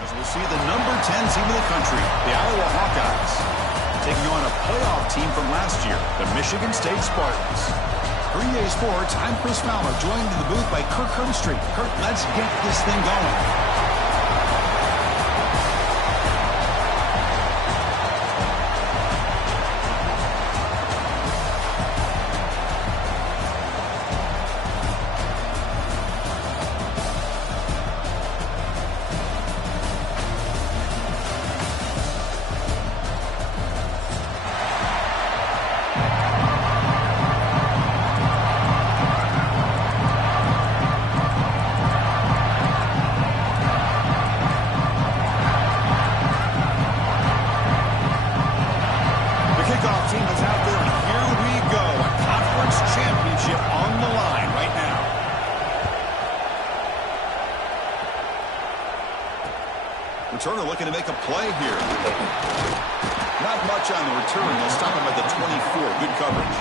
As we'll see the number 10 team in the country, the Iowa Hawkeyes, taking on a playoff team from last year, the Michigan State Spartans. For EA Sports, I'm Chris Fowler, joined in the booth by Kirk Herbstreit. Kirk, let's get this thing going. Returner looking to make a play here. Not much on the return. They'll stop him at the 24. Good coverage.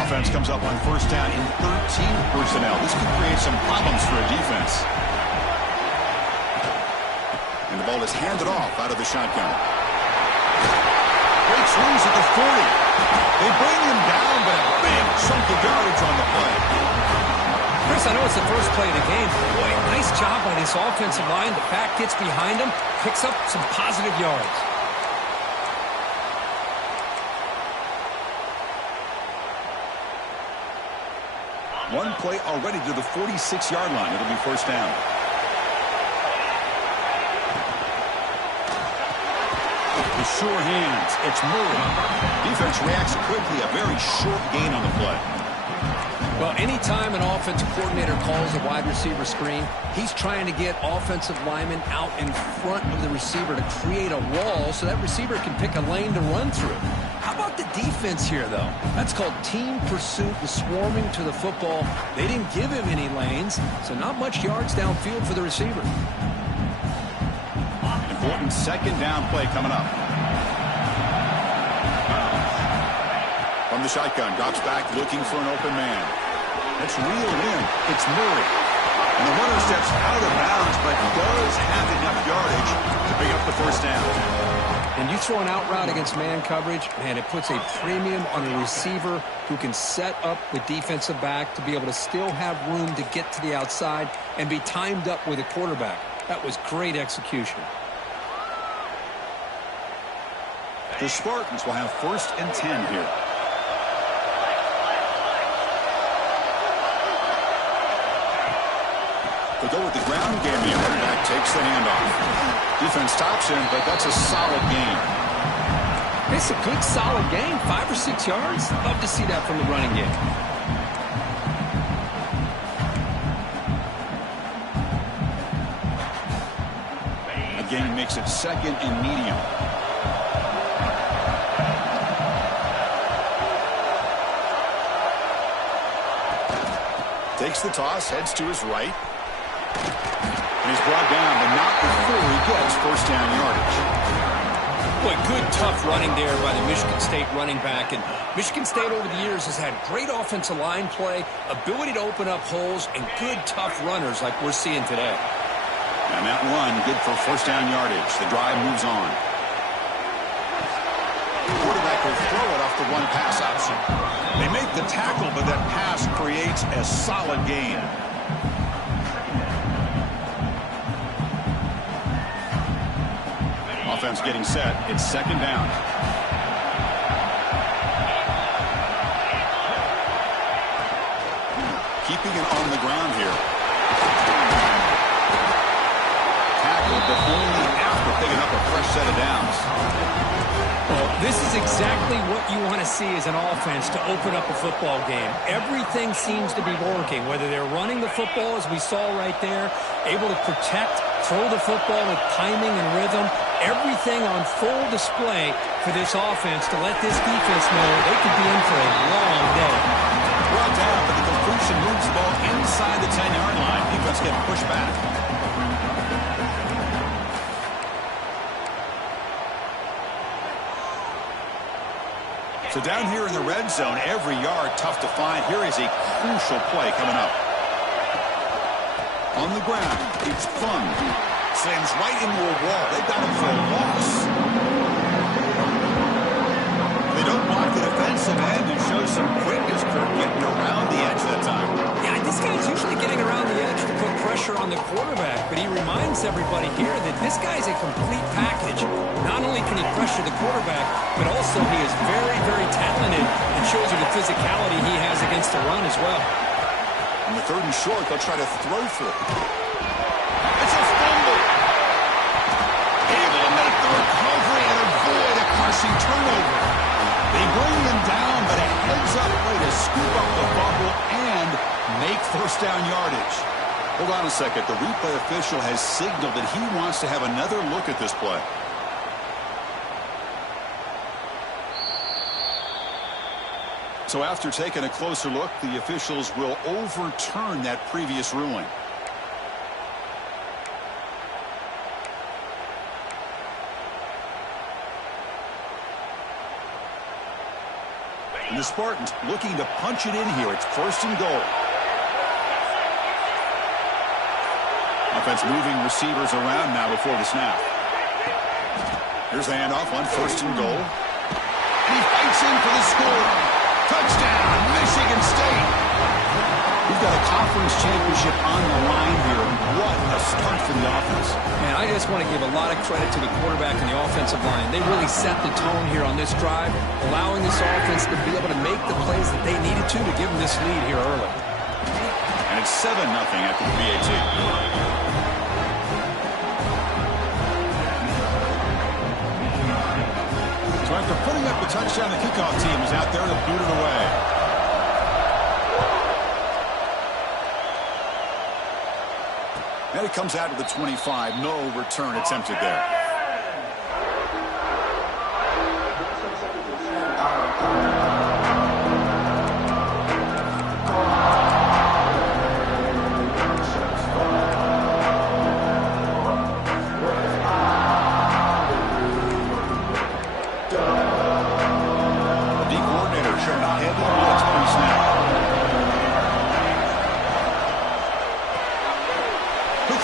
Offense comes up on first down in 13 personnel. This could create some problems for a defense. And the ball is handed off out of the shotgun. Breaks loose at the 40. They bring him down, but a big chunk of yardage on the play. Chris, I know it's the first play of the game. Boy, nice job by this offensive line. The back gets behind him, picks up some positive yards. One play already to the 46-yard line. It'll be first down. Sure hands. It's Murray. Defense reacts quickly. A very short gain on the play. Well, anytime an offensive coordinator calls a wide receiver screen, he's trying to get offensive linemen out in front of the receiver to create a wall so that receiver can pick a lane to run through. How about the defense here, though? That's called team pursuit and swarming to the football. They didn't give him any lanes, so not much yards downfield for the receiver. Important second down play coming up. From the shotgun, drops back looking for an open man. It's reeled in. It's Murray. And the runner steps out of bounds, but does have enough yardage to pick up the first down. And you throw an out route against man coverage, man, it puts a premium on a receiver who can set up the defensive back to be able to still have room to get to the outside and be timed up with a quarterback. That was great execution. The Spartans will have first and 10 here. They go with the ground game here. Running back takes the handoff. Defense stops him, but that's a solid gain. It's a good, solid gain. 5 or 6 yards. Love to see that from the running game. A gain makes it second and medium. Takes the toss, heads to his right. And he's brought down, but not before he gets first down yardage. Boy, good, tough running there by the Michigan State running back. And Michigan State over the years has had great offensive line play, ability to open up holes, and good, tough runners like we're seeing today. And that run, good for first down yardage. The drive moves on. The quarterback will throw it off the one pass option. They make the tackle, but that pass creates a solid gain. Offense getting set. It's second down. Keeping it on the ground here. Tackled, but only after picking up a fresh set of downs. Well, this is exactly what you want to see as an offense to open up a football game. Everything seems to be working, whether they're running the football, as we saw right there, able to protect, throw the football with timing and rhythm. Everything on full display for this offense to let this defense know they could be in for a long day. Brought down, but the completion moves the ball inside the 10-yard line. Defense getting pushed back. So down here in the red zone, every yard tough to find. Here is a crucial play coming up. On the ground, it's Fung. Slams right into a wall. They've got him for a loss. They don't block the defensive end and show some quickness, Kirk, getting around the edge that time. Yeah, this guy's usually getting around the edge to put pressure on the quarterback, but he reminds everybody here that this guy's a complete package. Not only can he pressure the quarterback, but also he is very, very talented and shows you the physicality he has against the run as well. On the 3rd and short, they'll try to throw for it. It's a fumble. Able to make the recovery and avoid a crushing turnover. They bring him down, but a heads-up play to scoop up the fumble and make first down yardage. Hold on a second. The replay official has signaled that he wants to have another look at this play. So after taking a closer look, the officials will overturn that previous ruling. And the Spartans looking to punch it in here. It's 1st and goal. Offense moving receivers around now before the snap. Here's the handoff on 1st and goal. And he fights in for the score. Touchdown, Michigan State. We've got a conference championship on the line here. What a start for the offense. Man, I just want to give a lot of credit to the quarterback and the offensive line. They really set the tone here on this drive, allowing this offense to be able to make the plays that they needed to give them this lead here early. And it's 7-0 after the PAT. So after putting up the touchdown, the kickoff team is out there to boot it away. And it comes out to the 25. No return attempted there.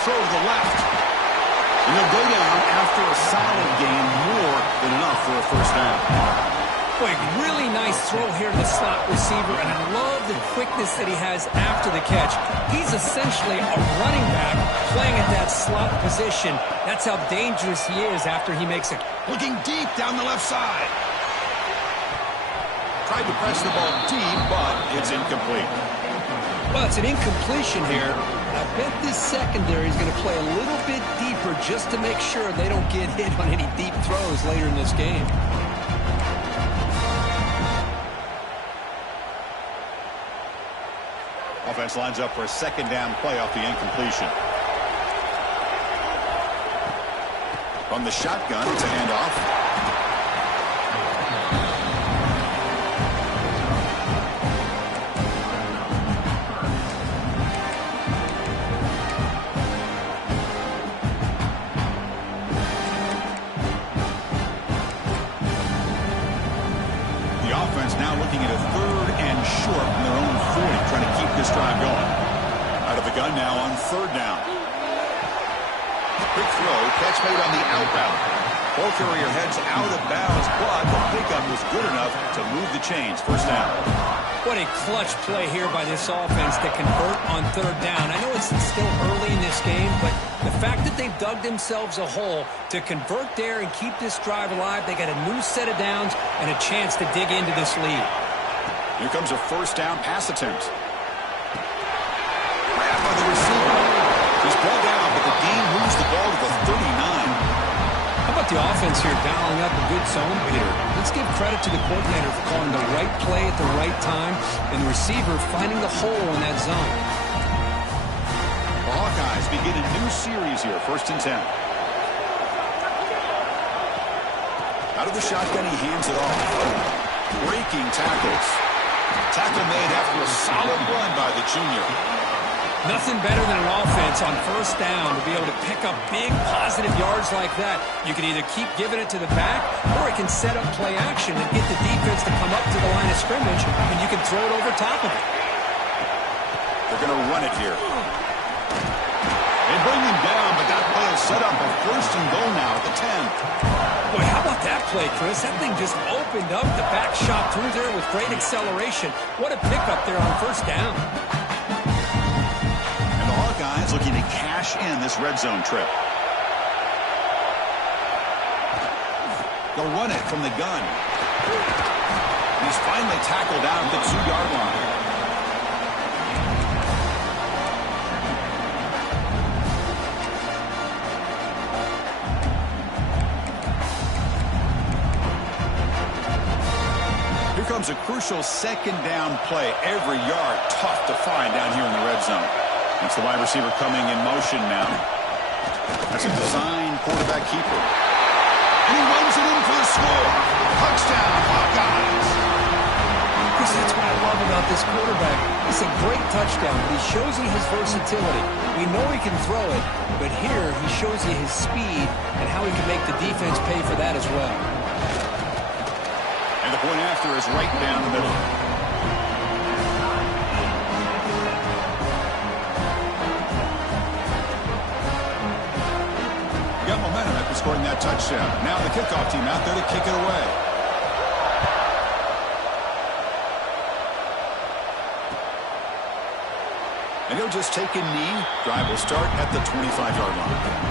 Throw to the left. And they'll go down after a solid gain, more than enough for a first down. Boy, really nice throw here to the slot receiver, and I love the quickness that he has after the catch. He's essentially a running back playing at that slot position. That's how dangerous he is after he makes it. Looking deep down the left side. Tried to press the ball deep, but it's incomplete. Well, it's an incompletion here. I bet this secondary is going to play a little bit deeper just to make sure they don't get hit on any deep throws later in this game. Offense lines up for a 2nd down play off the incompletion. From the shotgun, it's a handoff. Now looking at a 3rd and short from their own 40, trying to keep this drive going. Out of the gun now on 3rd down. Quick throw, catch made on the outbound. Ball carrier heads out of bounds, but the pickup was good enough to move the chains. First down. What a clutch play here by this offense to convert on 3rd down. I know it's still early in this game, but the fact that they've dug themselves a hole to convert there and keep this drive alive, they got a new set of downs and a chance to dig into this lead. Here comes a 1st down pass attempt. Grab by the receiver. He's brought down, but the game moves the ball to the 39. How about the offense here dialing up a good zone beater? Let's give credit to the coordinator for calling the right play at the right time and the receiver finding the hole in that zone. The Hawkeyes begin a new series here, 1st and 10. Out of the shotgun, he hands it off. Breaking tackles. Tackle made after a solid run by the junior. Nothing better than an offense on first down to be able to pick up big positive yards like that. You can either keep giving it to the back, or it can set up play action and get the defense to come up to the line of scrimmage, and you can throw it over top of it. They're going to run it here. They bring him down, but that play will set up a first and goal now at the 10. Boy, how about that play, Chris? That thing just opened up. The back shot through there with great acceleration. What a pickup there on first down. And the Hawkeyes looking to cash in this red zone trip. They'll run it from the gun. He's finally tackled out at the 2-yard line. Here comes a crucial second down play. Every yard tough to find down here in the red zone. It's the wide receiver coming in motion now. That's a design quarterback keeper. And he runs it in for the score. Touchdown, Hawkeyes. Chris, that's what I love about this quarterback. It's a great touchdown, but he shows you his versatility. We know he can throw it, but here he shows you his speed and how he can make the defense pay for that as well. And the point after is right down the middle. Got momentum after scoring that touchdown. Now the kickoff team out there to kick it away. And he'll just take a knee. Drive will start at the 25-yard line.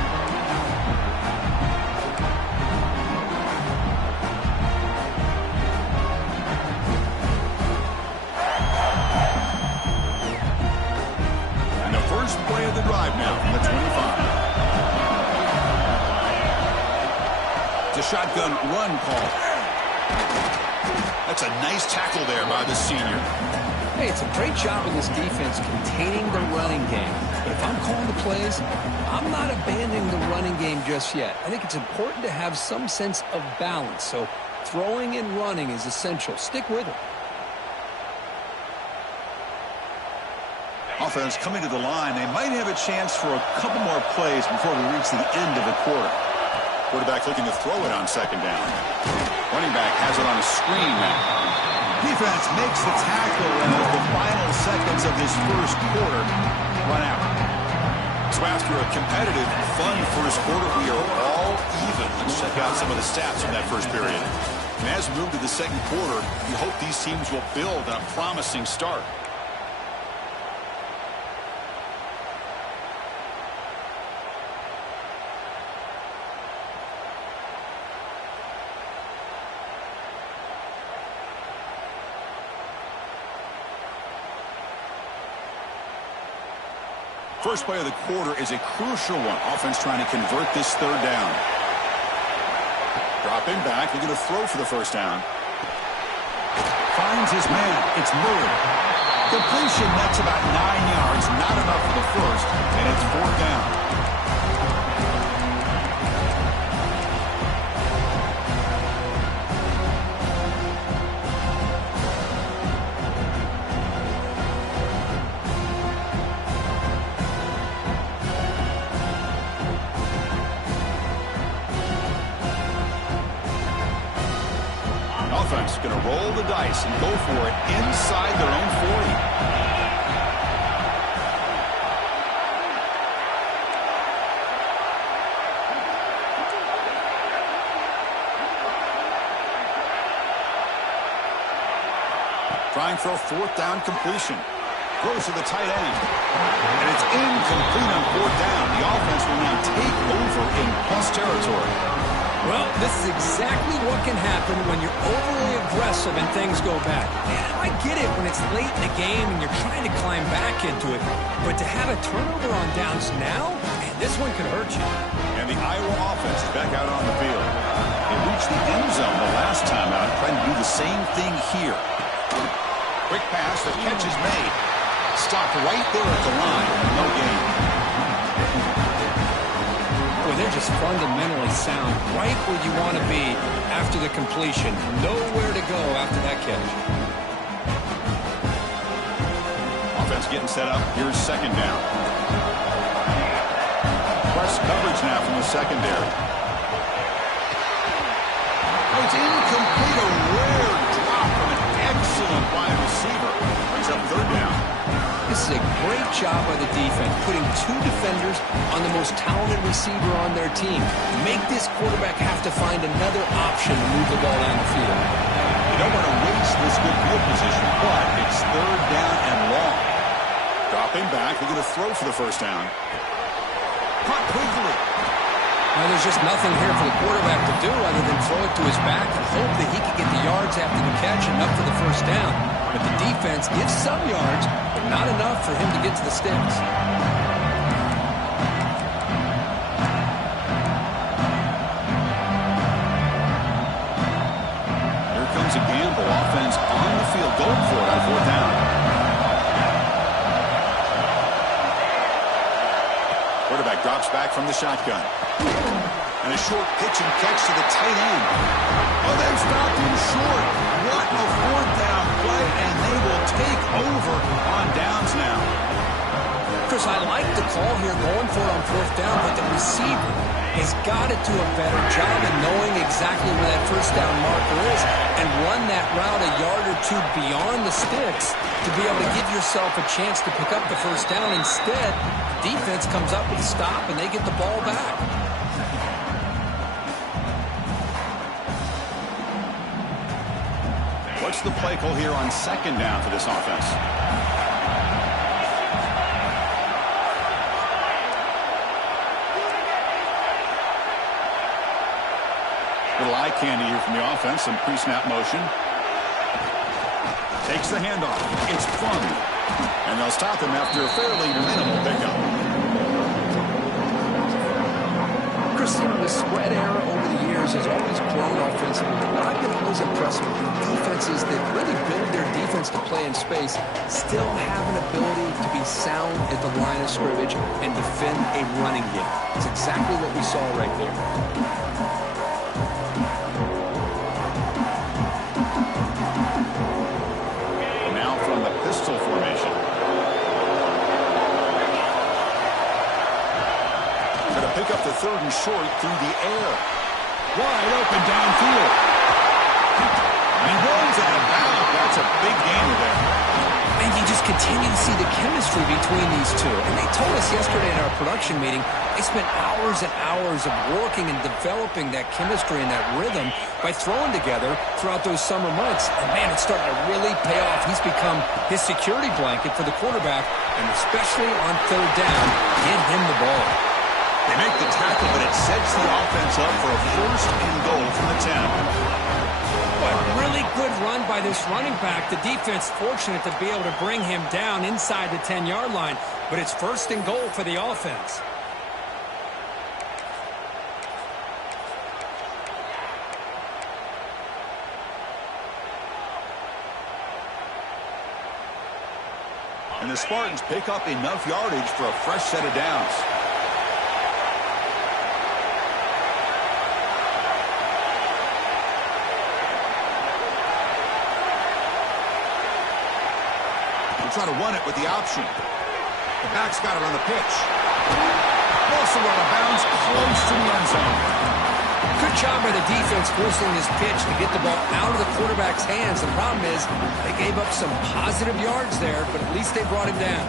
Play of the drive now from the 25. It's a shotgun run call. That's a nice tackle there by the senior. Hey, it's a great job in this defense containing the running game. But if I'm calling the plays, I'm not abandoning the running game just yet. I think it's important to have some sense of balance. So throwing and running is essential. Stick with it. Offense coming to the line. They might have a chance for a couple more plays before we reach the end of the quarter. Quarterback looking to throw it on second down. Running back has it on a screen now. Defense makes the tackle as the final seconds of this first quarter run out. So after a competitive, fun first quarter, we are all even. Let's check out some of the stats from that first period. And as we move to the second quarter, we hope these teams will build on a promising start. First play of the quarter is a crucial one. Offense trying to convert this third down. Dropping back, looking to throw for the first down. Finds his man. It's Miller. Completion, that's about 9 yards. Not enough for the first, and it's fourth down. Offense going to roll the dice and go for it inside their own 40. Trying for a fourth down completion. Throws to the tight end. And it's incomplete on fourth down. The offense will now take over in plus territory. Well, this is exactly what can happen when you're overly aggressive and things go bad. And I get it when it's late in the game and you're trying to climb back into it. But to have a turnover on downs now, man, this one could hurt you. And the Iowa offense is back out on the field. They reached the end zone the last time out, trying to do the same thing here. Quick pass, the catch is made. Stopped right there at the line, no gain. Boy, they're just fundamentally sound, right where you want to be after the completion. Nowhere to go after that catch. offense getting set up. Here's second down. Press coverage now from the secondary. Oh, it's incomplete. A rare drop from an excellent wide receiver. Brings up third down. This is a great job by the defense, putting two defenders on the most talented receiver on their team. Make this quarterback have to find another option to move the ball down the field. You don't want to waste this good field position, but it's third down and long. Dropping back, they're going to throw for the first down. Caught quickly. Now, there's just nothing here for the quarterback to do other than throw it to his back and hope that he can get the yards after the catch enough for the first down. But the defense gives some yards, but not enough for him to get to the sticks. Here comes a gamble. Offense on the field, going for it on fourth down. Quarterback drops back from the shotgun. And a short pitch and catch to the tight end. Oh, they stopped him short. What a fourth down play, and they will take over on downs now. Chris, I like the call here going for it on fourth down, but the receiver has got to do a better job of knowing exactly where that first down marker is and run that route a yard or two beyond the sticks to be able to give yourself a chance to pick up the first down. Instead, the defense comes up with a stop and they get the ball back. What's the play call here on second down for this offense? Little eye candy here from the offense. Some pre-snap motion. Takes the handoff. It's flung. And they'll stop him after a fairly minimal pickup. Chris, the spread era over the years has always grown offensively, but I've been always impressed with defenses that really build their defense to play in space, still have an ability to be sound at the line of scrimmage and defend a running game. It's exactly what we saw right there. Now from the pistol formation. Going to pick up the third and short through the air. Wide open downfield. And goes out of bounds. That's a big gainer there. And you just continue to see the chemistry between these two. And they told us yesterday in our production meeting, they spent hours and hours of working and developing that chemistry and that rhythm by throwing together throughout those summer months. And, man, it's starting to really pay off. He's become his security blanket for the quarterback, and especially on third down, get him the ball. They make the tackle, but it sets the offense up for a first and goal from the 10. A really good run by this running back. The defense fortunate to be able to bring him down inside the 10-yard line, but it's first and goal for the offense. And the Spartans pick up enough yardage for a fresh set of downs. Try to run it with the option. The back's got it on the pitch. Also out of bounds, close to the end zone. Good job by the defense forcing this pitch to get the ball out of the quarterback's hands. The problem is they gave up some positive yards there, but at least they brought him down.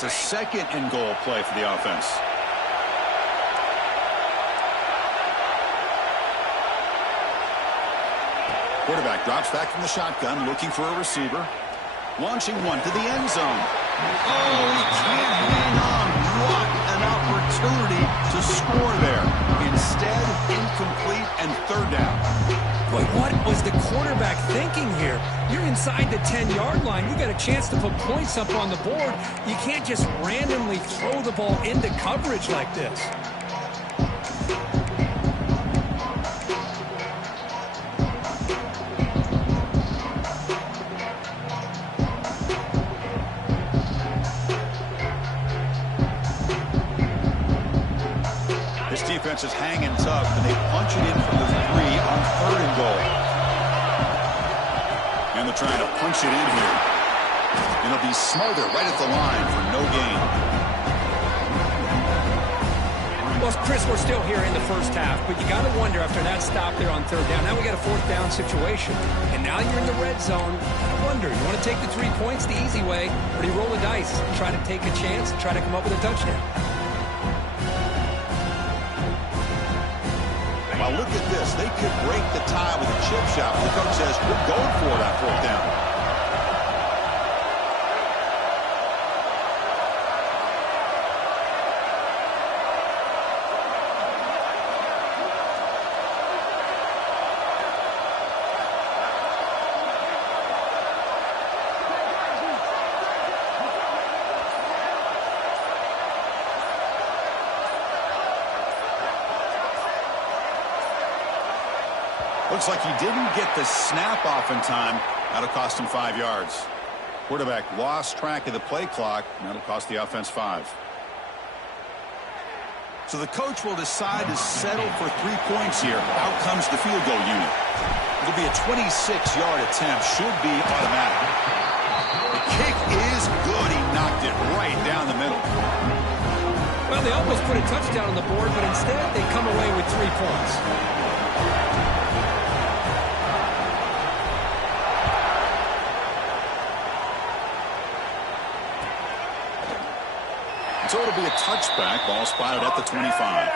That's a second and goal play for the offense. Quarterback drops back from the shotgun, looking for a receiver. Launching one to the end zone. Oh, he can't hang on. What an opportunity to score there. Instead, incomplete and third down. But what was the quarterback thinking here? You're inside the 10-yard line. You got a chance to put points up on the board. You can't just randomly throw the ball into coverage like this. This defense is hanging tough, and they punch it in from the 3 on 3rd and goal. And they're trying to punch it in here. And it'll be Smother right at the line for no gain. Well, Chris, we're still here in the first half, but you got to wonder after that stop there on 3rd down. Now we got a 4th down situation, and now you're in the red zone. I wonder, you want to take the 3 points the easy way, or do you roll the dice, try to take a chance, and try to come up with a touchdown? Well, look at this. They could break the tie with a chip shot, but the coach says, we're going for that 4th down. Looks like he didn't get the snap off in time. That'll cost him 5 yards. Quarterback lost track of the play clock, and that'll cost the offense 5. So the coach will decide to settle for 3 points here. Out comes the field goal unit. It'll be a 26-yard attempt. Should be automatic. The kick is good. He knocked it right down the middle. Well, they almost put a touchdown on the board, but instead they come away with 3 points. So it'll be a touchback. Ball spotted at the 25.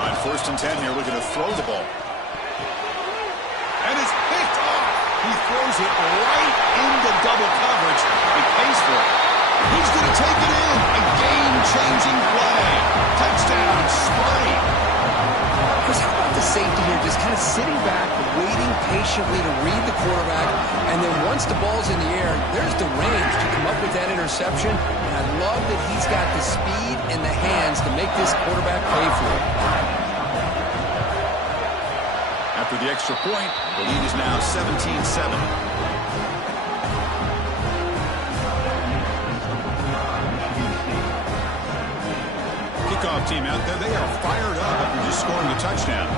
On 1st and 10 here, looking to throw the ball. And it's picked off. He throws it right into double coverage and pays for it. He's going to take it in. A game-changing play. Touchdown, Spurdy. Chris, how about the safety here? Just kind of sitting back, waiting patiently to read the quarterback, and then once the ball's in the air, there's the range to come up with that interception. And I love that he's got the speed and the hands to make this quarterback pay for it. After the extra point, the lead is now 17-7. Kickoff team out there, they are fired up after just scoring a touchdown.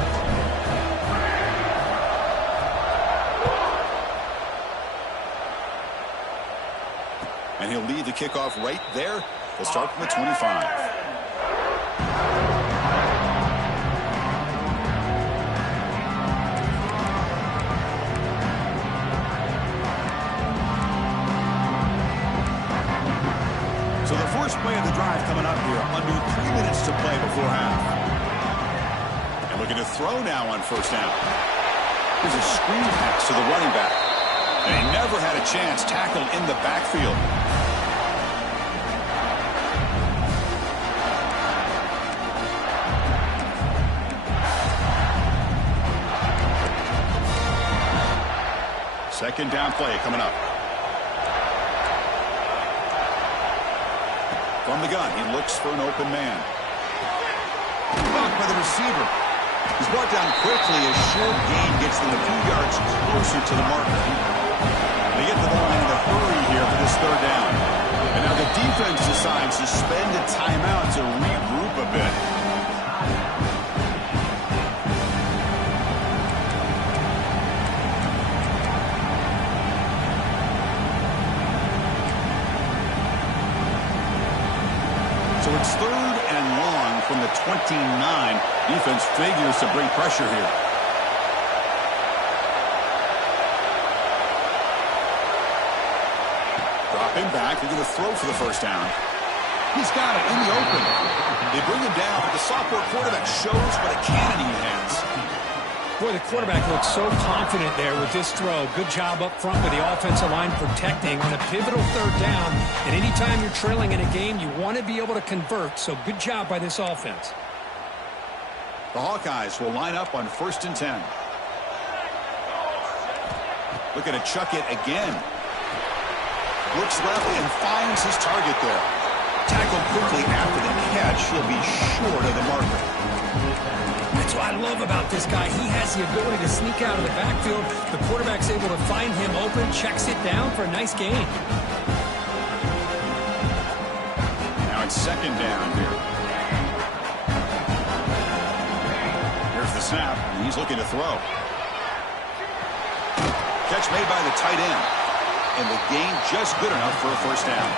And he'll lead the kickoff right there. They'll start from the 25. So the first play of the drive coming up here. Under 3 minutes to play before half. And looking to throw now on 1st down. Here's a screen pass to the running back. And he never had a chance, tackled in the backfield. Second down play coming up. From the gun, he looks for an open man. Blocked by the receiver. He's brought down quickly. A short gain gets them a few yards closer to the marker. They get to the line in a hurry here for this 3rd down. And now the defense decides to spend a timeout to regroup a bit. So it's 3rd and long from the 29. Defense figures to bring pressure here. Dropping back. They're going to throw for the 1st down. He's got it in the open. They bring him down, but the sophomore quarterback shows what a cannon he has. Boy, the quarterback looks so confident there with this throw. Good job up front with the offensive line protecting on a pivotal 3rd down. And anytime you're trailing in a game, you want to be able to convert. So good job by this offense. The Hawkeyes will line up on 1st and 10. Looking to chuck it again. Looks left and finds his target there. Tackled quickly after the catch. He'll be short of the marker. That's what I love about this guy. He has the ability to sneak out of the backfield. The quarterback's able to find him open, checks it down for a nice gain. Now it's second down here. Here's the snap. He's looking to throw. Catch made by the tight end. And the gain just good enough for a first down.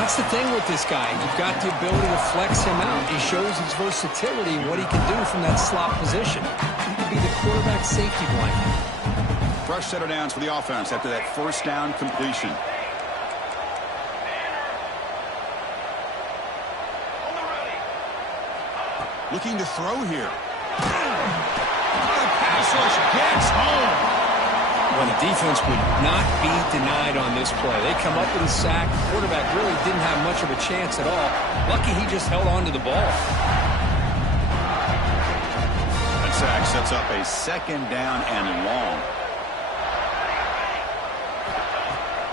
That's the thing with this guy. You've got the ability to flex him out. He shows his versatility, what he can do from that slot position. He could be the quarterback safety blanket. Fresh set of downs for the offense after that first down completion. Looking to throw here. The pass rush gets home. Well, the defense would not be denied on this play. They come up with a sack. The quarterback really didn't have much of a chance at all. Lucky he just held on to the ball. That sack sets up a second down and long.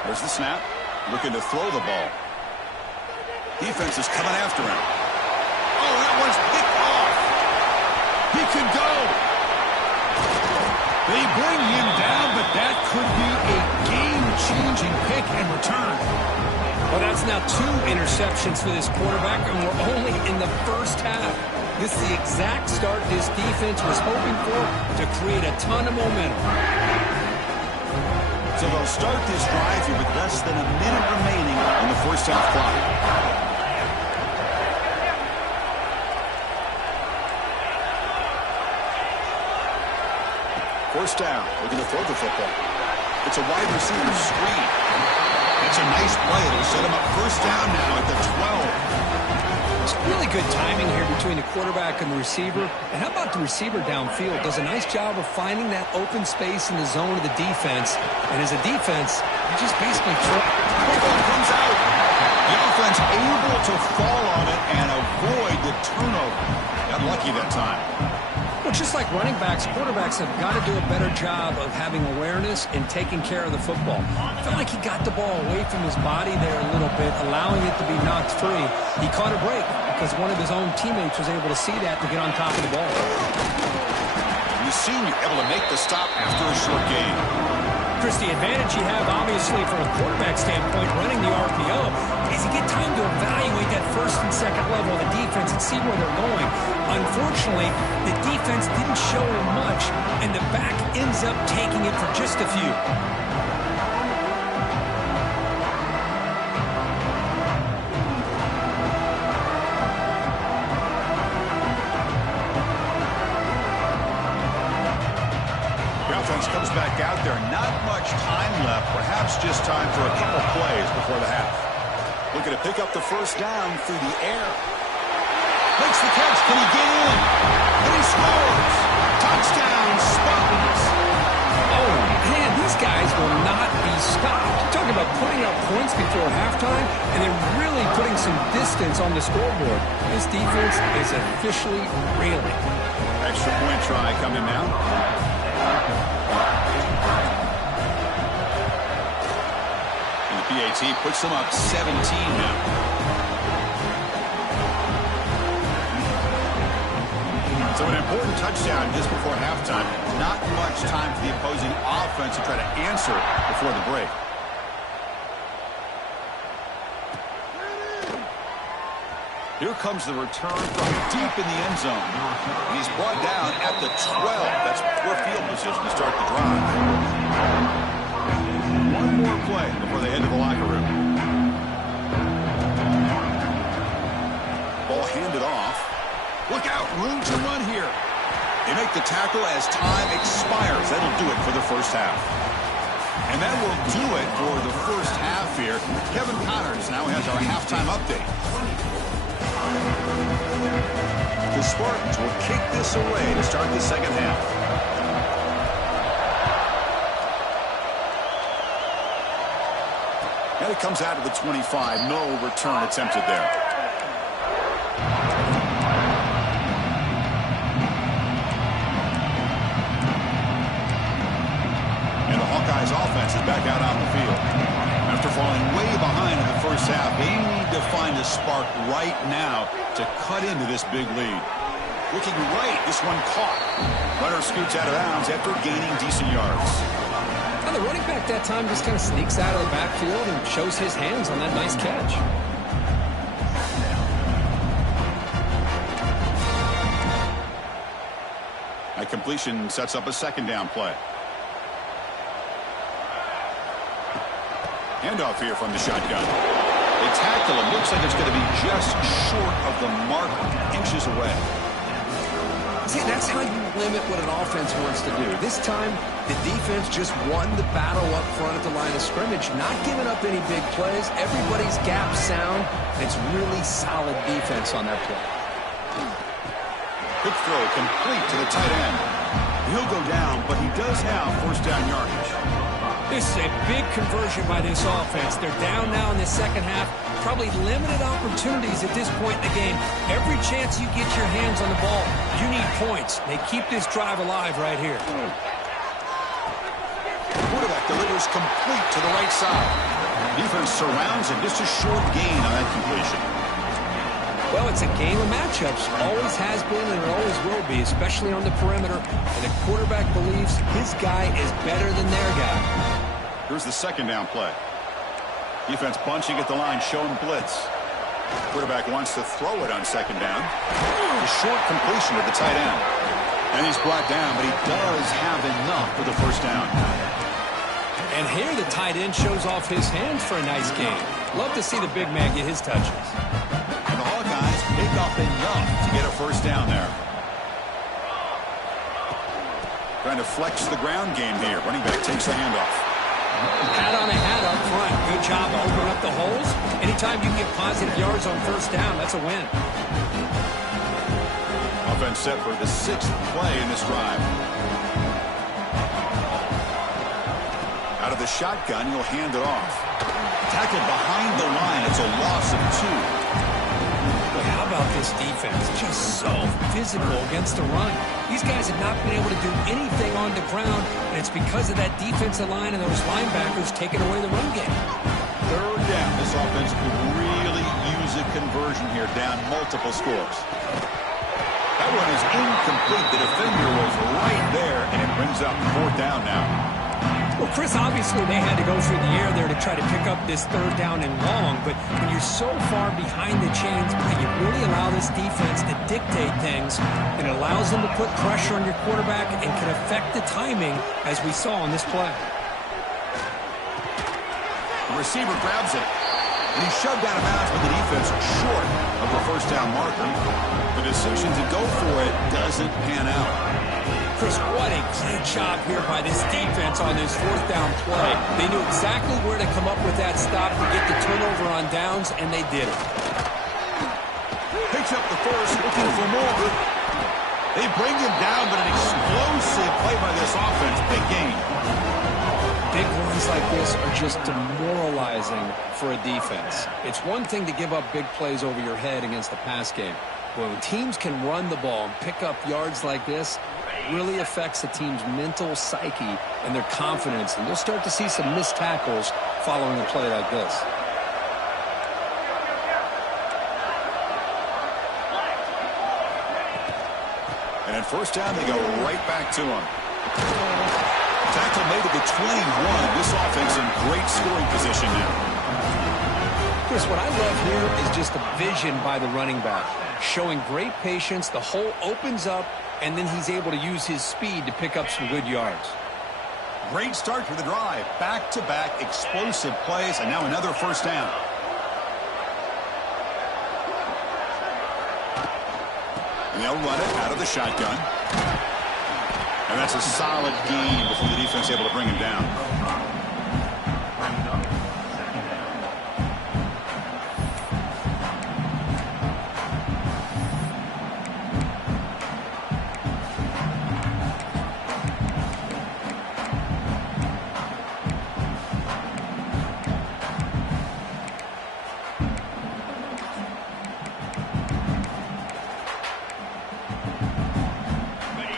There's the snap. Looking to throw the ball. Defense is coming after him. Oh, that one's picked off. He could go. They bring him down, but that could be a game-changing pick and return. Well, that's now 2 interceptions for this quarterback, and we're only in the first half. This is the exact start this defense was hoping for to create a ton of momentum. So they'll start this drive here with less than a minute remaining in the first half clock. First down, looking to throw the football. It's a wide receiver screen. It's a nice play. It'll set him up first down now at the 12. It's really good timing here between the quarterback and the receiver. And how about the receiver downfield? Does a nice job of finding that open space in the zone of the defense. And as a defense, you just basically throw. Football comes out. The offense able to fall on it and avoid the turnover. Got lucky that time. Well, just like running backs, quarterbacks have got to do a better job of having awareness and taking care of the football. I felt like he got the ball away from his body there a little bit, allowing it to be knocked free. He caught a break because one of his own teammates was able to see that and get on top of the ball. The senior able to make the stop after a short gain. Chris, the advantage you have, obviously, from a quarterback standpoint, running the RPO, is you get time to evaluate that first and second level of the defense and see where they're going. Unfortunately, the defense didn't show him much, and the back ends up taking it for just a few. Comes back out there. Not much time left. Perhaps just time for a couple plays before the half. Looking to pick up the first down through the air. Makes the catch. Can he get in? And he scores. Touchdown, Spartans. Oh, man, these guys will not be stopped. Talk about putting up points before halftime, and then really putting some distance on the scoreboard. This defense is officially reeling. Extra point try coming now. PAT puts them up 17 now. So an important touchdown just before halftime. Not much time for the opposing offense to try to answer before the break. Here comes the return from deep in the end zone. He's brought down at the 12. That's poor field position to start the drive. One more play before they head to the locker room. Ball handed off. Look out, room to run here. They make the tackle as time expires. That'll do it for the first half. And that will do it for the first half here. Kevin Connors now has our halftime update. The Spartans will kick this away to start the second half. And it comes out of the 25. No return attempted there. And the Hawkeyes offense is back out on the field. find the spark right now to cut into this big lead. Looking right, this one caught. Runner scoots out of bounds after gaining decent yards. And the running back that time just kind of sneaks out of the backfield and shows his hands on that nice catch. That completion sets up a second down play. Handoff here from the shotgun. They tackle him. Looks like it's going to be just short of the mark, inches away. See, that's how you limit what an offense wants to do. This time, the defense just won the battle up front at the line of scrimmage, not giving up any big plays. Everybody's gap sound. It's really solid defense on that play. Quick throw complete to the tight end. He'll go down, but he does have first down yardage. This is a big conversion by this offense. They're down now in the second half. Probably limited opportunities at this point in the game. Every chance you get your hands on the ball, you need points. They keep this drive alive right here. Quarterback delivers complete to the right side. Defense surrounds him. Just a short gain on that completion. Well, it's a game of matchups. Always has been and it always will be, especially on the perimeter. And the quarterback believes his guy is better than their guy. Here's the second down play. Defense bunching at the line, showing blitz. Quarterback wants to throw it on second down. A short completion to the tight end. And he's brought down, but he does have enough for the first down. And here the tight end shows off his hands for a nice game. Love to see the big man get his touches. And the Hawkeyes pick up enough to get a first down there. Trying to flex the ground game here. Running back takes the handoff. Hat on a hat up front. Good job opening up the holes. Anytime you get positive yards on first down, that's a win. Offense set for the sixth play in this drive. Out of the shotgun, he'll hand it off. Tackled behind the line. It's a loss of 2. Boy, how about this defense? Just so physical against the run. These guys have not been able to do anything on the ground, and it's because of that defensive line and those linebackers taking away the run game. Third down. This offense could really use a conversion here, down multiple scores. That one is incomplete. The defender was right there, and it brings up fourth down now. Well, Chris, obviously they had to go through the air there to try to pick up this third down and long, but when you're so far behind the chains, you really allow this defense to dictate things, and it allows them to put pressure on your quarterback and can affect the timing, as we saw on this play. The receiver grabs it, and he's shoved out of bounds with the defense short of the first down marker. The decision to go for it doesn't pan out. Chris, what a great job here by this defense on this fourth down play. They knew exactly where to come up with that stop to get the turnover on downs, and they did it. Picks up the first, looking for more. They bring him down, but an explosive play by this offense. Big game. Big runs like this are just demoralizing for a defense. It's one thing to give up big plays over your head against the pass game. But when teams can run the ball and pick up yards like this, it really affects the team's mental psyche and their confidence. And you'll start to see some missed tackles following a play like this. And at first down, they go right back to him. Tackle made at the 21. This offense in great scoring position now. Chris, what I love here is just the vision by the running back. Showing great patience, the hole opens up, and then he's able to use his speed to pick up some good yards. Great start for the drive. Back-to-back explosive plays, and now another first down. And they'll run it out of the shotgun. And that's a solid gain before the defense able to bring him down.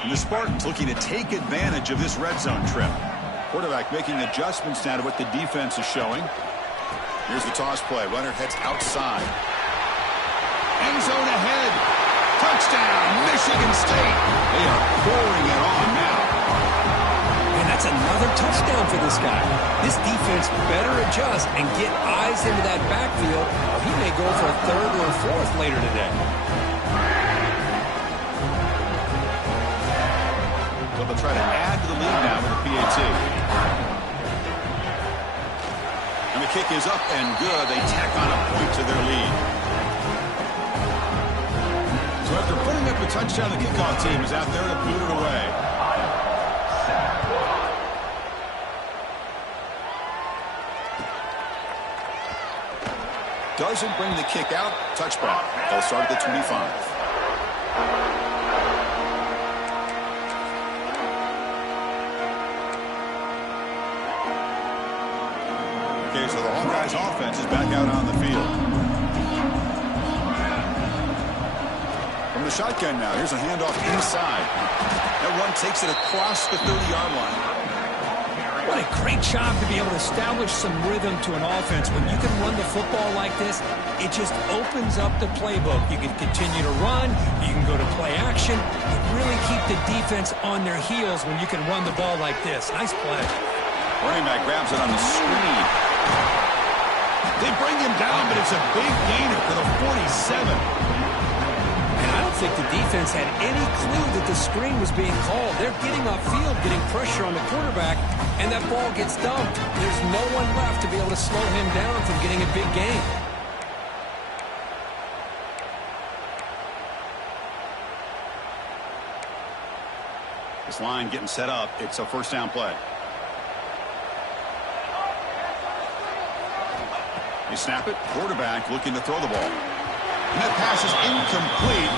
The Spartans looking to take advantage of this red zone trip. Quarterback making adjustments now to what the defense is showing. Here's the toss play. Runner heads outside. End zone ahead. Touchdown, Michigan State. They are pouring it on now. And that's another touchdown for this guy. This defense better adjust and get eyes into that backfield, or he may go for a third or a fourth later today. So they'll try to add to the lead now with the PAT. And the kick is up and good. They tack on a point to their lead. So after putting up a touchdown, the kickoff team is out there to boot it away. Doesn't bring the kick out. Touchback. They'll start at the 25. Okay, so the Hawkeyes offense is back out on the field. From the shotgun now, here's a handoff inside. That one takes it across the 30-yard line. What a great job to be able to establish some rhythm to an offense. When you can run the football like this, it just opens up the playbook. You can continue to run. You can go to play action. You really keep the defense on their heels when you can run the ball like this. Nice play. Running back grabs it on the screen. They bring him down, but it's a big gainer for the 47. And I don't think the defense had any clue that the screen was being called. They're getting upfield, getting pressure on the quarterback, and that ball gets dumped. There's no one left to be able to slow him down from getting a big gain. This line getting set up. It's a first down play. You snap it. Quarterback looking to throw the ball. And that pass is incomplete.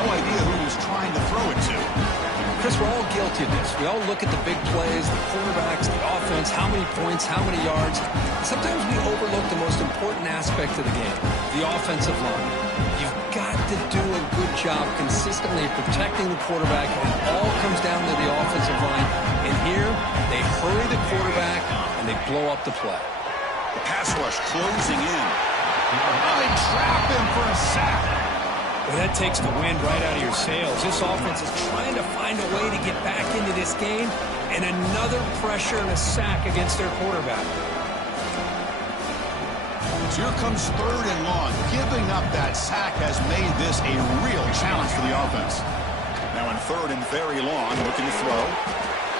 No idea who he was trying to throw it to. Chris, we're all guilty of this. We all look at the big plays, the quarterbacks, the offense, how many points, how many yards. Sometimes we overlook the most important aspect of the game, the offensive line. You've got to do a good job consistently protecting the quarterback, and it all comes down to the offensive line. And here, they hurry the quarterback, and they blow up the play. The pass rush closing in. They trap him for a sack. Well, that takes the wind right out of your sails. This offense is trying to find a way to get back into this game, and another pressure and a sack against their quarterback. So here comes third and long. Giving up that sack has made this a real challenge for the offense. Now in third and very long, looking to throw.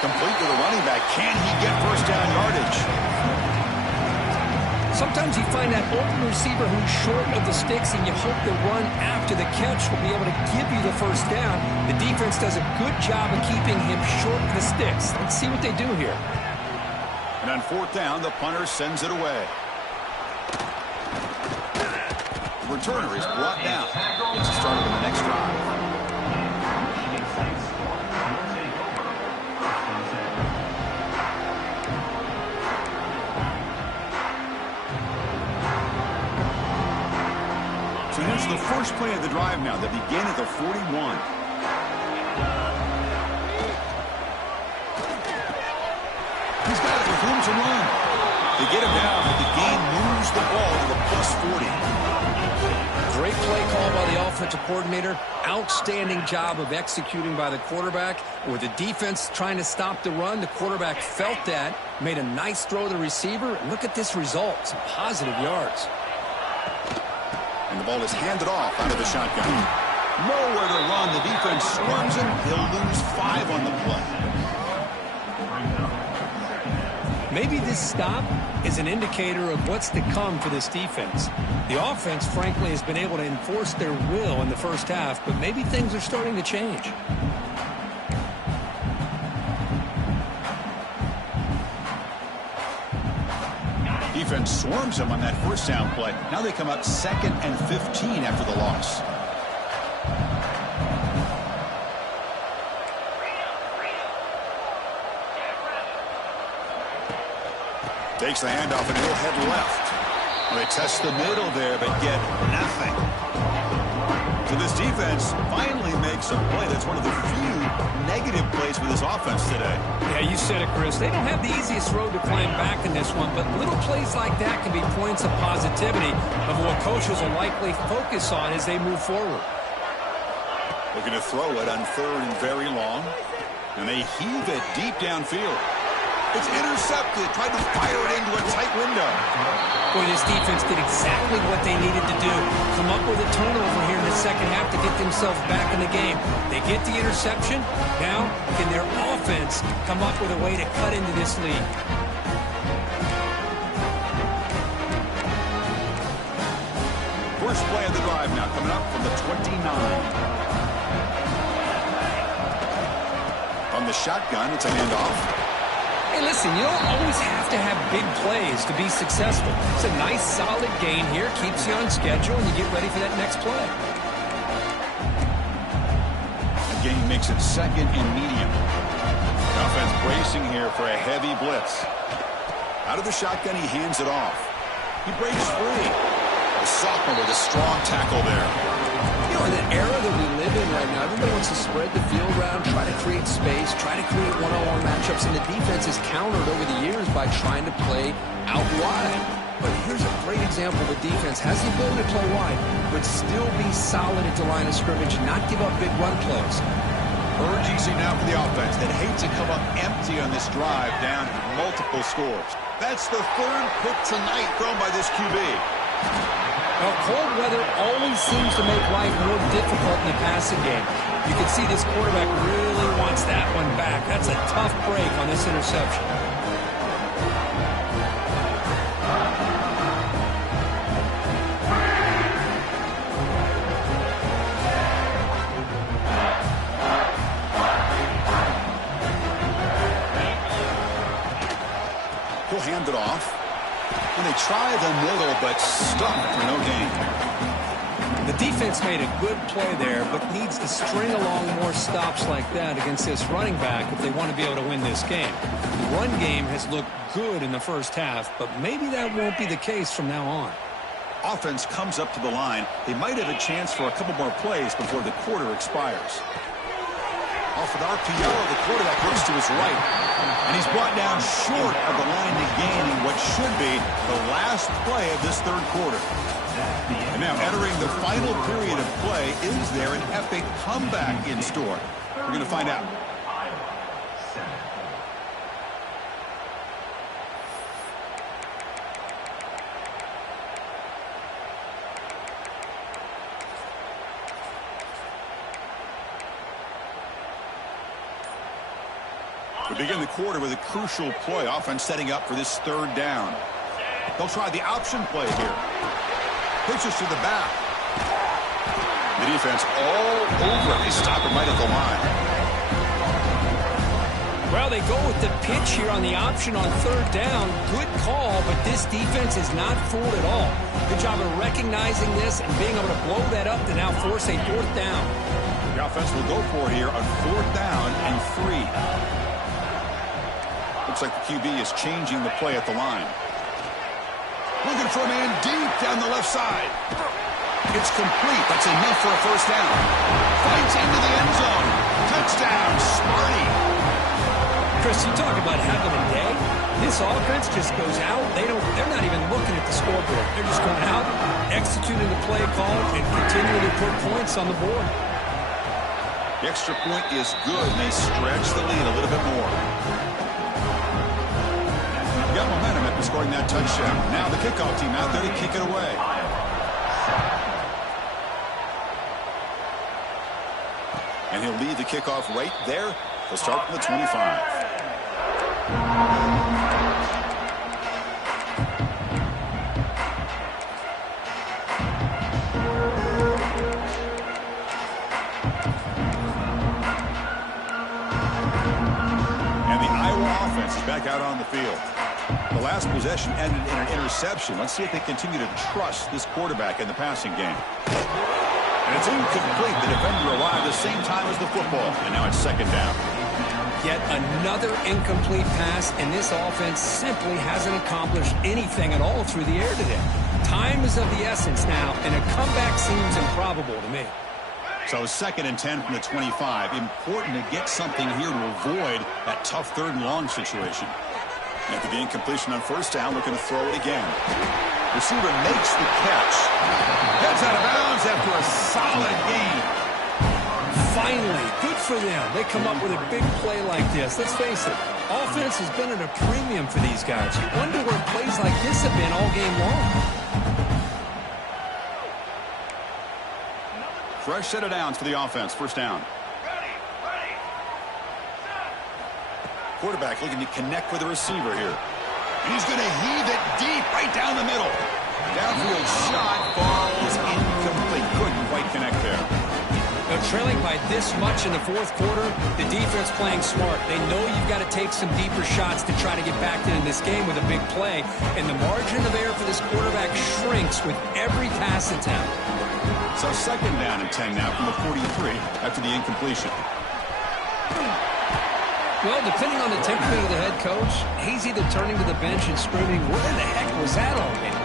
Complete to the running back. Can he get first down yardage? Sometimes you find that open receiver who's short of the sticks, and you hope the run after the catch will be able to give you the first down. The defense does a good job of keeping him short of the sticks. Let's see what they do here. And on fourth down, the punter sends it away. The returner is brought down. It's the start of the next drive. So here's the first play of the drive now. They begin at the 41. He's got it with room to run. They get him down, but the game moves the ball to the +40. Great play call by the offensive coordinator. Outstanding job of executing by the quarterback. With the defense trying to stop the run, the quarterback felt that, made a nice throw to the receiver. And look at this result, some positive yards. And the ball is handed off out of the shotgun. Nowhere to run. The defense swarms him. He'll lose 5 on the play. Maybe this stop is an indicator of what's to come for this defense. The offense, frankly, has been able to enforce their will in the first half, but maybe things are starting to change. Defense swarms him on that first down play. Now they come up 2nd and 15 after the loss. Takes the handoff and he'll head left. Well, they test the middle there, but get nothing. So this defense finally makes a play. That's one of the few negative plays for this offense today. Yeah, you said it, Chris. They don't have the easiest road to climb back in this one, but little plays like that can be points of positivity of what coaches will likely focus on as they move forward. Looking to throw it on 3rd and very long. And they heave it deep downfield. It's intercepted. Tried to fire it into a tight window. Boy, this defense did exactly what they needed to do. Come up with a turnover here in the second half to get themselves back in the game. They get the interception. Now, can their offense come up with a way to cut into this lead? First play of the drive now coming up from the 29. From the shotgun, it's a handoff. Hey, listen, you don't always have to have big plays to be successful. It's a nice, solid gain here. Keeps you on schedule, and you get ready for that next play. The gain makes it 2nd and medium. The offense bracing here for a heavy blitz. Out of the shotgun, he hands it off. He breaks free. The sophomore with a strong tackle there. You know, in the era that we live in right now, everybody wants to spread the field around, try to create space, try to create one-on-one matchups, and the defense is countered over the years by trying to play out wide. But here's a great example. The defense has the ability to play wide, but still be solid at the line of scrimmage, not give up big run plays. Urgency now for the offense that hates to come up empty on this drive down multiple scores. That's the 3rd pick tonight thrown by this QB. Well, cold weather always seems to make life more difficult in the passing game. You can see this quarterback really wants that one back. That's a tough break on this interception. He'll hand it off. And they try the middle, but stuck for no gain. The defense made a good play there, but needs to string along more stops like that against this running back if they want to be able to win this game. The run game has looked good in the first half, but maybe that won't be the case from now on. Offense comes up to the line. They might have a chance for a couple more plays before the quarter expires. Off an RPO, the quarterback looks to his right. And he's brought down short of the line to gain in what should be the last play of this 3rd quarter. And now entering the final period of play, is there an epic comeback in store? We're going to find out. We begin the quarter with a crucial play. Offense setting up for this 3rd down. They'll try the option play here. Pitches to the back. The defense all over. They stop him right at the line. Well, they go with the pitch here on the option on 3rd down. Good call, but this defense is not fooled at all. Good job of recognizing this and being able to blow that up to now force a 4th down. The offense will go for it here on 4th down and 3. Looks like the QB is changing the play at the line. Looking for a man deep down the left side. It's complete. That's enough for a 1st down. Fights into the end zone. Touchdown, Sparty. Chris, you talk about having a day. This offense just goes out. They're not even looking at the scoreboard. They're just going out, executing the play call, and continuing to put points on the board. The extra point is good, and they stretch the lead a little bit more. Got momentum after scoring that touchdown. Now the kickoff team out there to kick it away. And he'll lead the kickoff right there. He'll start from the 25. And the Iowa offense is back out on the field. The last possession ended in an interception. Let's see if they continue to trust this quarterback in the passing game. And it's incomplete. The defender arrived at the same time as the football. And now it's 2nd down. Yet another incomplete pass, and this offense simply hasn't accomplished anything at all through the air today. Time is of the essence now, and a comeback seems improbable to me. So 2nd and 10 from the 25. Important to get something here to avoid that tough 3rd and long situation. After the incompletion on 1st down, looking to throw it again. Receiver makes the catch. Heads out of bounds after a solid gain. Finally, good for them. They come up with a big play like this. Let's face it, offense has been at a premium for these guys. You wonder where plays like this have been all game long. Fresh set of downs for the offense. 1st down. Quarterback looking to connect with the receiver here. And he's going to heave it deep right down the middle. Downfield shot falls incomplete. Couldn't quite connect there. They're trailing by this much in the 4th quarter. The defense playing smart. They know you've got to take some deeper shots to try to get back into this game with a big play. And the margin of error for this quarterback shrinks with every pass attempt. So 2nd down and 10 now from the 43 after the incompletion. Well, depending on the temperament of the head coach, he's either turning to the bench and screaming, "What the heck was that all game?"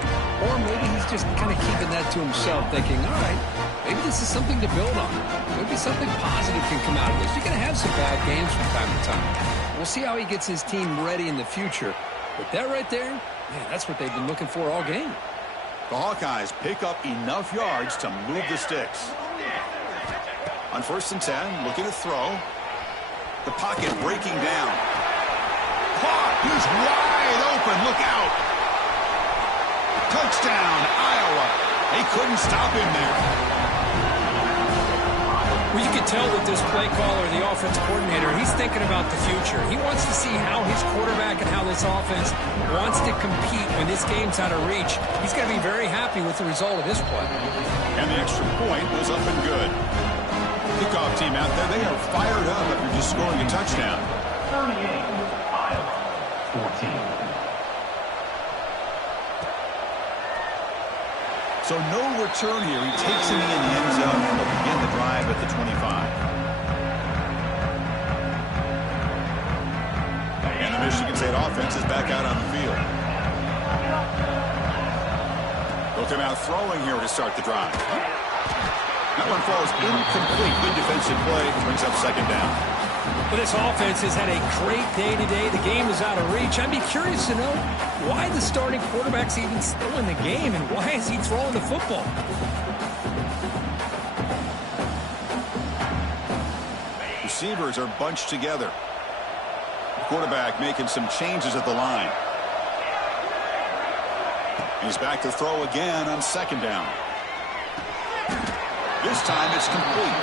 Or maybe he's just kind of keeping that to himself, thinking, all right, maybe this is something to build on. Maybe something positive can come out of this. You're going to have some bad games from time to time. We'll see how he gets his team ready in the future. But that right there, man, that's what they've been looking for all game. The Hawkeyes pick up enough yards to move the sticks. On 1st and 10, looking to throw. The pocket breaking down. Caught. He's wide open. Look out. Touchdown, Iowa. They couldn't stop him there. Well, you can tell with this play caller, the offense coordinator, he's thinking about the future. He wants to see how his quarterback and how this offense wants to compete when this game's out of reach. He's going to be very happy with the result of this play. And the extra point was up and good. Kickoff team out there, they are fired up after just scoring a touchdown. 38, Iowa, 14. So no return here. He takes it in the end zone and will begin the drive at the 25. And the Michigan State offense is back out on the field. They'll come out throwing here to start the drive. That one falls incomplete. Good defensive play. Brings up 2nd down. Well, this offense has had a great day today. The game is out of reach. I'd be curious to know why the starting quarterback's even still in the game and why is he throwing the football? Receivers are bunched together. Quarterback making some changes at the line. He's back to throw again on 2nd down. This time it's complete.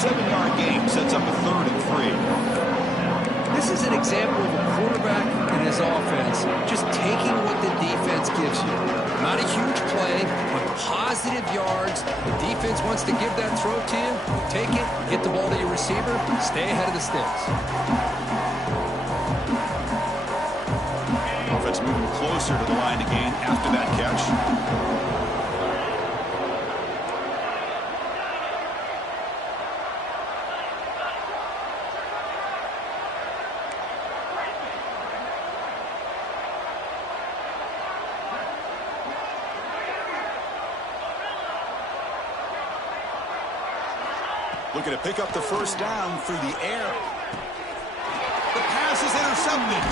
7-yard gain sets up a 3rd and 3. This is an example of a quarterback and his offense just taking what the defense gives you. Not a huge play, but positive yards. The defense wants to give that throw to you. Take it, get the ball to your receiver, stay ahead of the sticks. Offense moving closer to the line to gain after that catch. Looking to pick up the 1st down through the air. The pass is intercepted.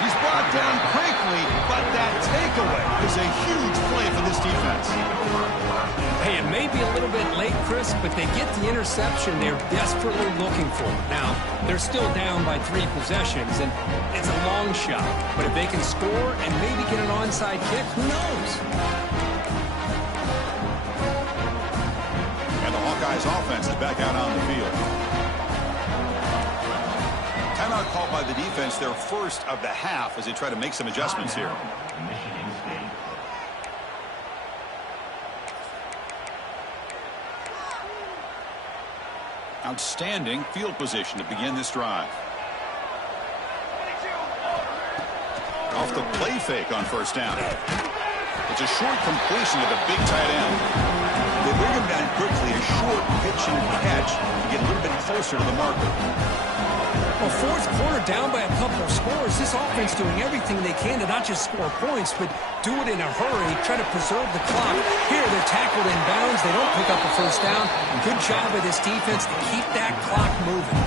He's brought down quickly, but that takeaway is a huge play for this defense. Hey, it may be a little bit late, Chris, but they get the interception they're desperately looking for. Now, they're still down by 3 possessions, and it's a long shot. But if they can score and maybe get an onside kick, who knows? Hawkeyes offense is back out on the field. Timeout called by the defense, their 1st of the half, as they try to make some adjustments here. Outstanding field position to begin this drive. Off the play fake on 1st down. It's a short completion to the big tight end. They bring him down quickly, a short pitch and catch to get a little bit closer to the marker. Well, fourth quarter down by a couple of scores. This offense doing everything they can to not just score points, but do it in a hurry, try to preserve the clock. Here, they're tackled in bounds. They don't pick up a first down. Good job of this defense to keep that clock moving.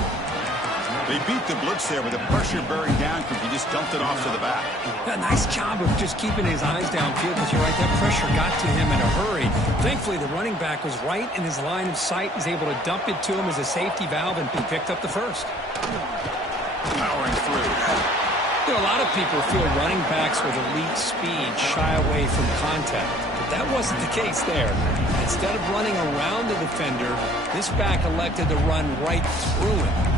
They beat the blitz there with the pressure buried down because he just dumped it off to the back. A nice job of just keeping his eyes downfield because you're right, that pressure got to him in a hurry. Thankfully, the running back was right in his line of sight. He's able to dump it to him as a safety valve and he picked up the first. Powering through. You know, a lot of people feel running backs with elite speed shy away from contact. But that wasn't the case there. Instead of running around the defender, this back elected to run right through him.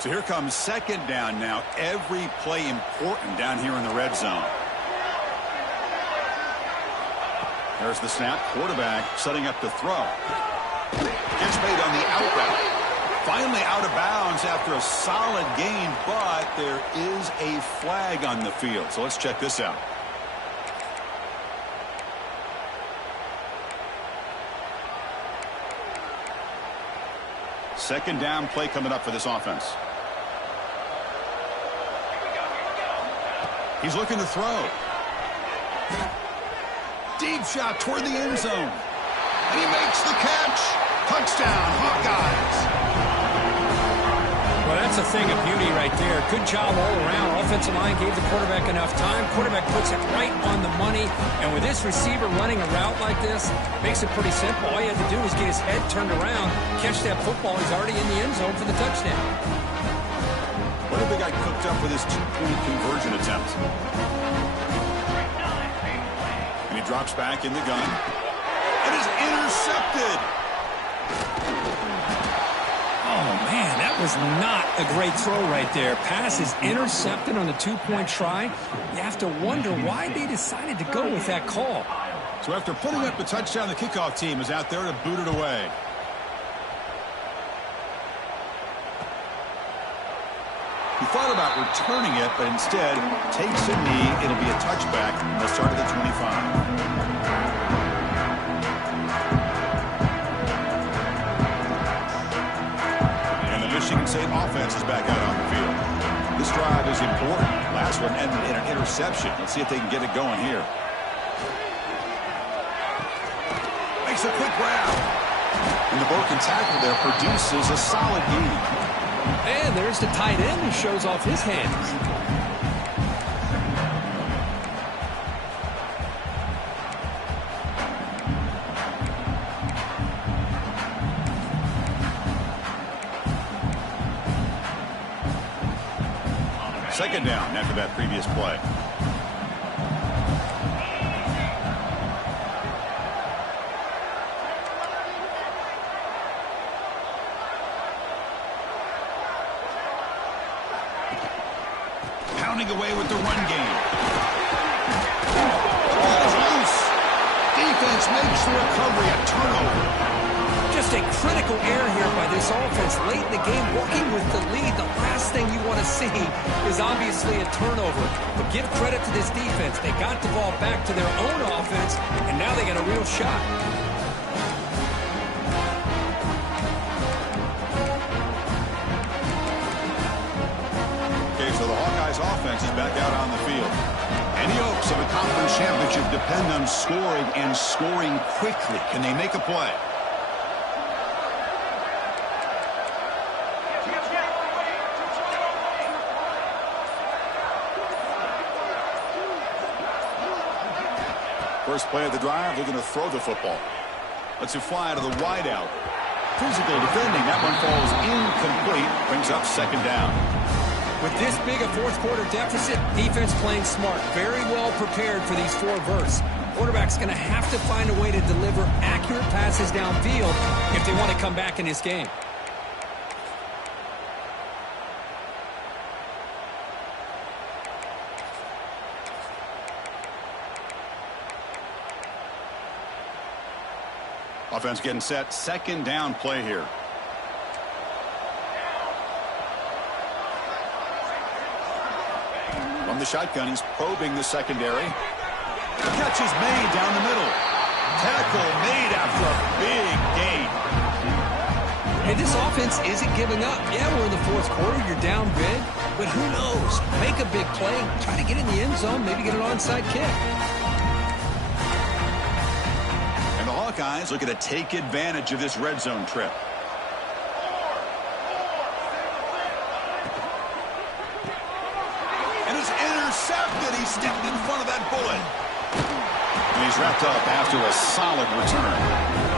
So here comes second down now. Every play important down here in the red zone. There's the snap. Quarterback setting up to throw. Gets made on the out route. Finally out of bounds after a solid gain, but there is a flag on the field. So let's check this out. Second down play coming up for this offense. He's looking to throw. Deep shot toward the end zone. And he makes the catch. Touchdown, Hawkeyes. Well, that's a thing of beauty right there. Good job all around. Offensive line gave the quarterback enough time. Quarterback puts it right on the money. And with this receiver running a route like this, makes it pretty simple. All you have to do is get his head turned around, catch that football. He's already in the end zone for the touchdown. What have they got cooked up for this two-point conversion attempt? And he drops back in the gun. It is intercepted. Oh, man, that was not a great throw right there. Pass is intercepted on the two-point try. You have to wonder why they decided to go with that call. So after putting up the touchdown, the kickoff team is out there to boot it away. He thought about returning it, but instead takes a knee. It'll be a touchback. They'll start at the 25. And the Michigan State offense is back out on the field. This drive is important. Last one ended in an interception. Let's see if they can get it going here. Makes a quick grab. And the broken tackle there produces a solid gain. And there's the tight end who shows off his hands. Second down after that previous play. Away with the run game. Ball is loose. Defense makes the recovery, a turnover. Just a critical error here by this offense late in the game, working with the lead. The last thing you want to see is obviously a turnover. But give credit to this defense. They got the ball back to their own offense, and now they got a real shot. So the Hawkeyes offense is back out on the field. Any hopes of a conference championship depend on scoring and scoring quickly. Can they make a play? First play of the drive, they're going to throw the football. Lets it fly to the wideout. Physical defending. That one falls incomplete. Brings up second down. With this big a fourth quarter deficit, defense playing smart, very well prepared for these four verts. Quarterback's going to have to find a way to deliver accurate passes downfield if they want to come back in this game. Offense getting set. Second down play here. From the shotgun, he's probing the secondary. The catch is made down the middle. Tackle made after a big gain. Hey, this offense isn't giving up. Yeah, we're in the fourth quarter. You're down big. But who knows? Make a big play. Try to get in the end zone. Maybe get an onside kick. And the Hawkeyes looking to take advantage of this red zone trip. And it's intercepted. He stepped in front of that bullet. And he's wrapped up after a solid return.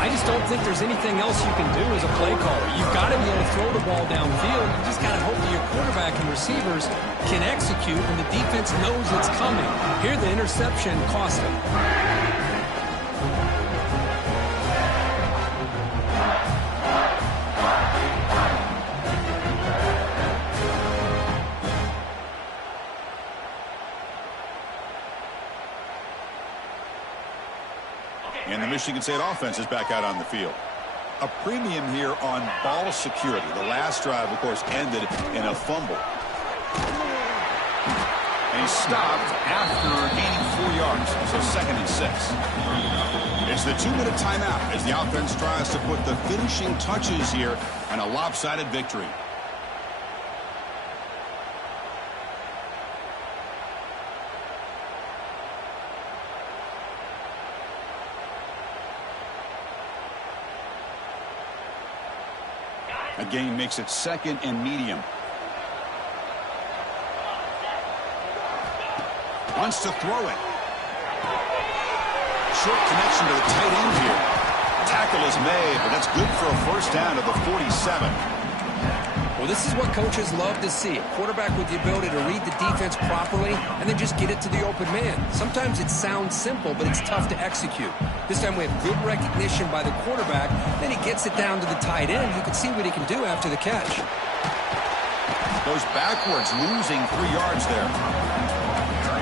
I just don't think there's anything else you can do as a play caller. You've got to be able to throw the ball downfield. You just got to hope that your quarterback and receivers can execute when the defense knows it's coming. Here, the interception cost him. And the Michigan State offense is back out on the field. A premium here on ball security. The last drive, of course, ended in a fumble. And he stopped after gaining 4 yards, so 2nd and 6. It's the 2-minute timeout as the offense tries to put the finishing touches here on a lopsided victory. A gain makes it 2nd and medium. Wants to throw it. Short connection to the tight end here. Tackle is made, but that's good for a first down to the 47. Well, this is what coaches love to see. A quarterback with the ability to read the defense properly and then just get it to the open man. Sometimes it sounds simple, but it's tough to execute. This time we have good recognition by the quarterback. Then he gets it down to the tight end. You can see what he can do after the catch. Goes backwards, losing 3 yards there.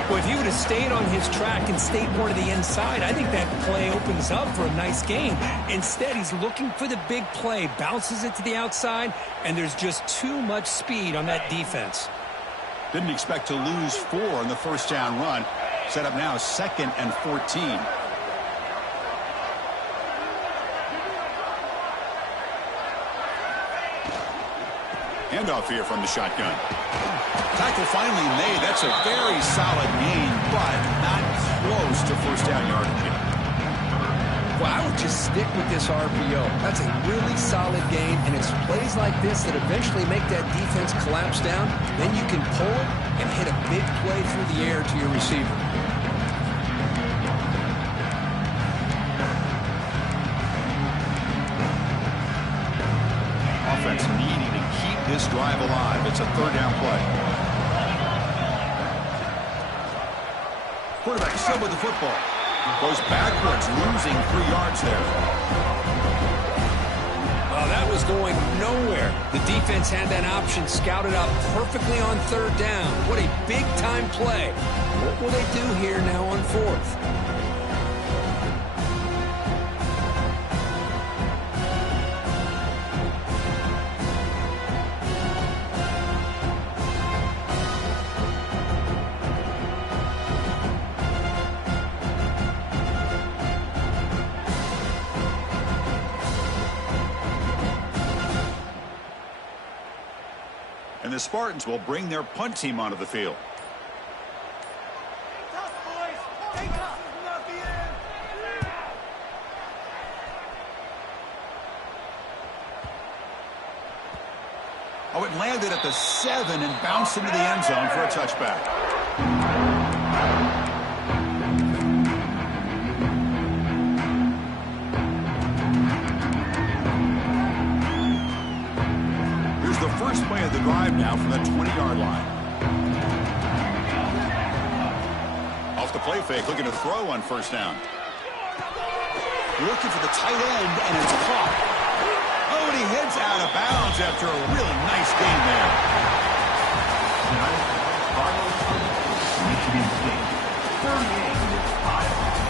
Well, if he would have stayed on his track and stayed more to the inside, I think that play opens up for a nice gain. Instead, he's looking for the big play, bounces it to the outside, and there's just too much speed on that defense. Didn't expect to lose 4 on the first down run. Set up now 2nd and 14. Handoff here from the shotgun. Tackle finally made. That's a very solid gain, but not close to first down yardage yet. Well, I would just stick with this RPO. That's a really solid gain, and it's plays like this that eventually make that defense collapse down. Then you can pull it and hit a big play through the air to your receiver. Offense needing to keep this drive alive. It's a 3rd down play. Quarterback still with the football. Goes backwards, losing 3 yards there. Oh, that was going nowhere. The defense had that option scouted out perfectly on 3rd down. What a big-time play. What will they do here now on 4th? And the Spartans will bring their punt team onto the field. Oh, it landed at the 7 and bounced into the end zone for a touchback. Here's the first play of the drive now from the 20-yard line. Off the play fake, looking to throw on first down. Looking for the tight end, and it's caught. Oh, and he heads out of bounds after a really nice game there. Michigan State, 38, Iowa.